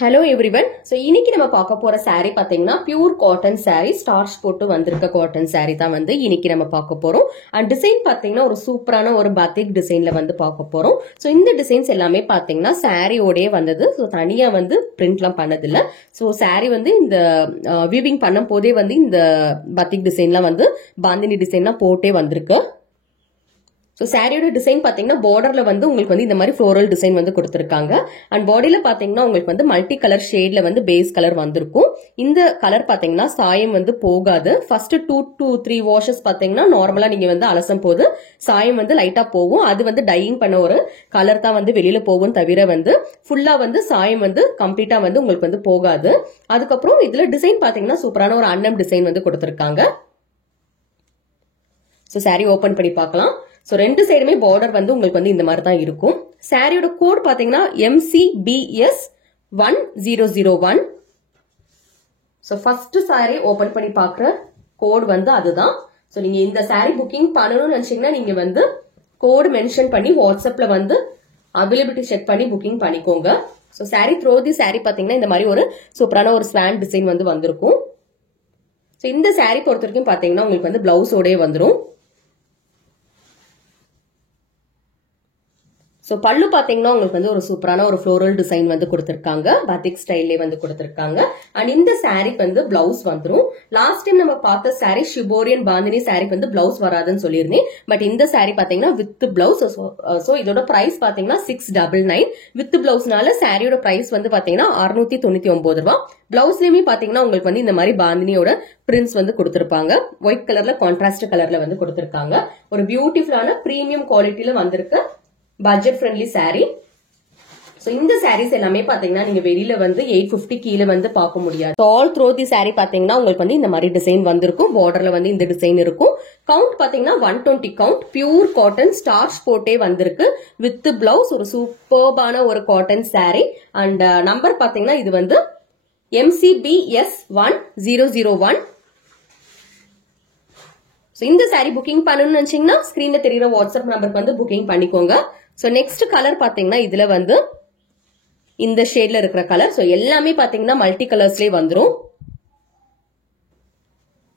Hello everyone. So இன்னைக்கு நம்ம பார்க்க போற saree பாத்தீங்கன்னா பியூர் காட்டன் saree ஸ்டார்ச் போட்டு வந்திருக்க காட்டன் saree தான் வந்து இன்னைக்கு நம்ம பார்க்க போறோம். அண்ட் டிசைன் பாத்தீங்கன்னா ஒரு சூப்பரான ஒரு பாத்திக் டிசைன்ல வந்து பார்க்க போறோம். சோ இந்த டிசைன்ஸ் எல்லாமே பாத்தீங்கன்னா saree ஓடயே வந்தது. சோ தனியா வந்து பிரிண்ட்லாம் பண்ணது இல்ல. சோ saree வந்து இந்த வீவிங் பண்ணும் போதே வந்து இந்த பாத்திக் டிசைன்லாம் வந்து பாந்தினி டிசைன்லாம் போட்டே வந்திருக்கு. So சாரியோட டிசைன் பாத்தீங்கன்னா பார்டர்ல வந்து உங்களுக்கு வந்து இந்த மாதிரி ஃப்ளோரல் டிசைன் வந்து கொடுத்திருக்காங்க. அண்ட் பாடியில பாத்தீங்கன்னா உங்களுக்கு வந்து மல்டி கலர் ஷேட்ல வந்து பேஸ் கலர் வந்திருக்கும். இந்த கலர் பாத்தீங்கன்னா சாயம் வந்து போகாது. ஃபர்ஸ்ட் 2 to 3 வாஷஸ் பாத்தீங்கன்னா நார்மலா நீங்க வந்து அலசும் போது சாயம் வந்து லைட்டா போகும். அது வந்து டையிங் பண்ண ஒரு கலர் தான் வந்து வெளியில போகும் தவிர வந்து ஃபுல்லா வந்து சாயம் வந்து கம்ப்ளீட்டா வந்து உங்களுக்கு வந்து போகாது. அதுக்கப்புறம் இதுல டிசைன் பாத்தீங்கன்னா சூப்பரான ஒரு அன்னம் டிசைன் வந்து கொடுத்திருக்காங்க. சோ சாரி ஓபன் பண்ணி பார்க்கலாம். சோ ரெண்டு சைடுமே பார்டர் வந்து உங்களுக்கு வந்து இந்த மாதிரி தான் இருக்கும். சாரியோட கோட் பாத்தீங்கன்னா MCBS 1001. So first sorry open பண்ணி பார்க்குற கோட் வந்து அதுதான். சோ நீங்க இந்த சாரி புக்கிங் பண்ணணும்னு நினைச்சீங்கன்னா நீங்க வந்து கோட் மென்ஷன் பண்ணி வாட்ஸ்அப்ல வந்து அவைலபிலிட்டி செக் பண்ணி புக்கிங் பண்ணிக்கோங்க. சோ சாரி த்ரோ தி சாரி பாத்தீங்கன்னா இந்த மாதிரி ஒரு சூப்பரான ஒரு ஸ்வான் டிசைன் வந்து வந்திருக்கும். சோ இந்த சாரி பொறுத்த வரைக்கும் பாத்தீங்கன்னா உங்களுக்கு வந்து பிளவுஸோடயே வந்துடும். சோ பல்லு பாத்தீங்கன்னா உங்களுக்கு வந்து ஒரு சூப்பரான ஒரு ஃப்ளோரல் டிசைன் வந்து கொடுத்திருக்காங்க. பாத்திக் ஸ்டைல்லே வந்து கொடுத்திருக்காங்க. அண்ட் இந்த சாரி வந்து பிளவுஸ் வந்துரும். லாஸ்ட் டைம் நம்ம பார்த்த சாரி ஷிபோரியன் பாந்தினி சாரி வந்து பிளவுஸ் வராதுன்னு சொல்லியிருந்தேன். பட் இந்த சாரி பாத்தீங்கன்னா வித் பிளவுஸ். சோ இதோட பிரைஸ் பாத்தீங்கன்னா 699. வித் பிளவுஸ்னால சாரியோட பிரைஸ் வந்து பாத்தீங்கன்னா 699 ரூபாய். பிளவுஸ்லயுமே பாத்தீங்கன்னா உங்களுக்கு வந்து இந்த மாதிரி பாந்தினியோட பிரிண்ட்ஸ் வந்து கொடுத்திருப்பாங்க. ஒயிட் கலர்ல கான்ட்ராஸ்ட் கலர்ல வந்து கொடுத்திருக்காங்க. ஒரு பியூட்டிஃபுல்லான பிரீமியம் குவாலிட்டியில வந்திருக்கு பட்ஜெட் ஃப்ரெண்ட்லி சாரி. சோ இந்த சாரீஸ் எல்லாமே பாத்தீங்கன்னா நீங்க வெளியில வந்து 850 கீழே வந்து பார்க்க முடியாது. ஆல் த்ரூ தி சாரி பாத்தீங்கன்னா உங்களுக்கு வந்து இந்த மாதிரி டிசைன் வந்திருக்கும். பார்டர்ல வந்து இந்த டிசைன் இருக்கும். கவுண்ட் பாத்தீங்கன்னா 120 கவுண்ட். பியூர் காட்டன் ஸ்டார்ச் போட்டே வந்திருக்கு. வித் பிளவுஸ் ஒரு சூப்பர்பான ஒரு காட்டன் சாரி. அண்ட் நம்பர் பாத்தீங்கன்னா இது வந்து MCBS 1001. இந்த சாரி புக்கிங் பண்ணணும்னு நினைச்சீங்கன்னா ஸ்கிரீன்ல தெரியுற வாட்ஸ்அப் நம்பருக்கு வந்து புக்கிங் பண்ணிக்கோங்க. சோ நெக்ஸ்ட் கலர் பாத்தீங்கன்னா இதுல வந்து இந்த ஷேட்ல இருக்கிற கலர். சோ எல்லாமே பாத்தீங்கன்னா மல்டி கலர்ஸ்லயே வந்துரும்.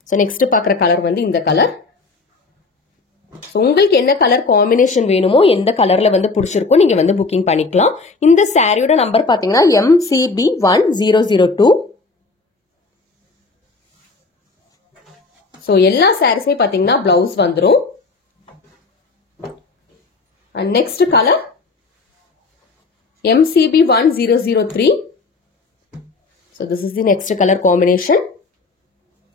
சோ நெக்ஸ்ட் பாக்குற கலர் வந்து இந்த கலர். உங்களுக்கு என்ன கலர் காம்பினேஷன் வேணுமோ எந்த கலர்ல வந்து பிடிச்சிருக்கோ நீங்க வந்து புக்கிங் பண்ணிக்கலாம். இந்த சாரியோட நம்பர் பாத்தீங்கன்னா MCB 1002. சோ எல்லா சாரீஸ்மே பாத்தீங்கன்னா பிளவுஸ் வந்துரும். And next color MCB 1003. So this is the next color combination.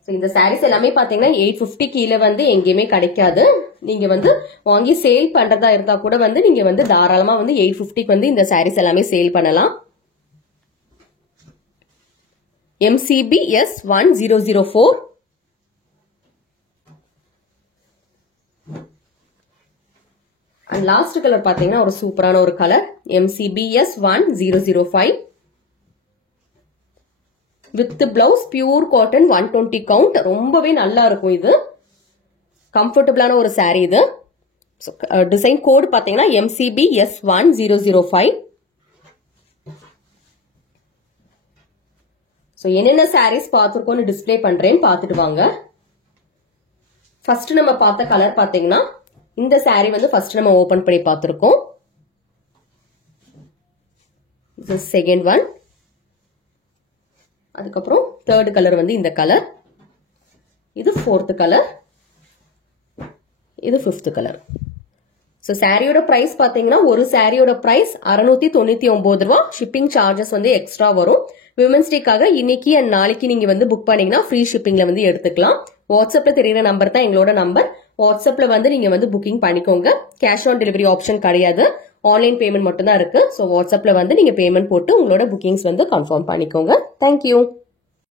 So இந்த sarees எல்லாமே பாத்தீங்கன்னா 850 கீழே வந்து எங்கேயுமே கிடைக்காது. நீங்க வந்து வாங்கி சேல் பண்றதா இருந்தா கூட வந்து நீங்க வந்து தாராளமா வந்து 850க்கு வந்து இந்த sarees எல்லாமே சேல் பண்ணலாம். MCBS 1004. அண்ட் லாஸ்ட் கலர் பாத்தீங்கன்னா ஒரு சூப்பரான ஒரு colour MCBS 1005. With blouse pure cotton 120 count. ரொம்பவே நல்லா இருக்கும். இது கம்ஃபர்டபுளான ஒரு சாரி. இது டிசைன் கோட் பாத்தீங்கன்னா MCBS 1005. சோ என்னென்ன சாரீஸ் பார்த்திருக்கோம்னு டிஸ்பிளே பண்றேன்னு பாத்துட்டு வாங்க. ஃபர்ஸ்ட் நம்ம பார்த்த கலர் பாத்தீங்கன்னா இந்த சாரி வந்து ஃபர்ஸ்ட் நம்ம ஓபன் பண்ணி பார்த்திருக்கோம். Second one. அதுக்கப்புறம் தேர்ட் கலர் வந்து இந்த கலர். இது ஃபோர்த் கலர். இது ஃபிஃப்த் கலர். சோ சாரியோட பிரைஸ் பாத்தீங்கன்னா ஒரு சாரியோட பிரைஸ் 699 ரூபாய். ஷிப்பிங் சார்ஜஸ் வந்து எக்ஸ்ட்ரா வரும். விமென்ஸ் டேக்காக இன்னைக்கு அண்ட் நாளைக்கு நீங்க வந்து புக் பண்ணீங்கன்னா ஃப்ரீ ஷிப்பிங்ல வந்து எடுத்துக்கலாம். வாட்ஸ்அப்ல தெரியுற நம்பர் தான் எங்களோட நம்பர். வாட்ஸ்அப்ல வந்து நீங்க வந்து புக்கிங் பண்ணிக்கோங்க. கேஷ் ஆன் டெலிவரி ஆப்ஷன் கிடையாது. ஆன்லைன் பேமெண்ட் மட்டும் தான் இருக்கு. சோ வாட்ஸ்அப்ல வந்து நீங்க பேமெண்ட் போட்டு உங்களோட புக்கிங்ஸ் வந்து கன்ஃபார்ம் பண்ணிக்கோங்க. தேங்க்யூ.